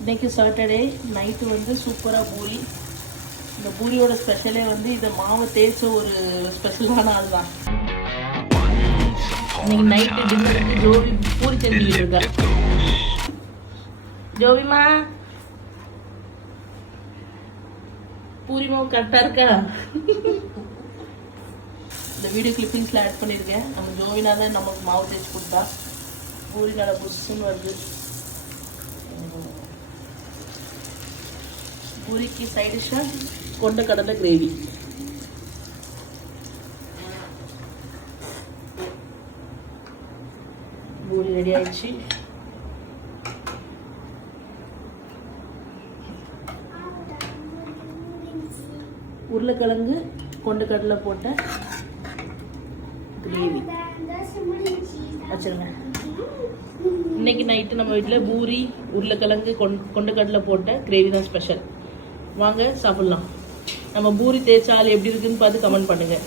இன்னைக்கு Saturday night வந்து சூப்பராக பூரி. இந்த பூரியோட ஸ்பெஷலே வந்து இதை மாவை தேய்ச்ச ஒரு ஸ்பெஷலான ஆள் தான். இன்னைக்கு நைட்டு டின்னருக்கு ஜோவி பூரி செஞ்சுக்கிட்டு இருக்கா. ஜோவிமா பூரி மாவு கரெக்டாக இருக்கா? இந்த வீடியோ கிளிப்பிங்ஸில் ஆட் பண்ணியிருக்கேன். நம்ம ஜோவினா தான் நமக்கு மாவு தேய்ச்சி கொடுத்தா. பூரி நல்லா புஷ்ஷுன்னு வருது. பூரிக்கு சைட் டிஷ்ஷாக கொண்ட கடலை கிரேவி. பூரி ரெடி ஆயிடுச்சு. உருளைக்கிழங்கு கொண்ட கடலை போட்ட கிரேவி வச்சுருங்க. இன்னைக்கு நைட்டு நம்ம வீட்டில் பூரி உருளைக்கிழங்கு கொண்ட கடலை போட்ட கிரேவி தான் ஸ்பெஷல். வாங்க சாப்பிட்லாம். நம்ம பூரி தேய்ச்சால் எப்படி இருக்குன்னு பார்த்து கமெண்ட் பண்ணுங்கள்.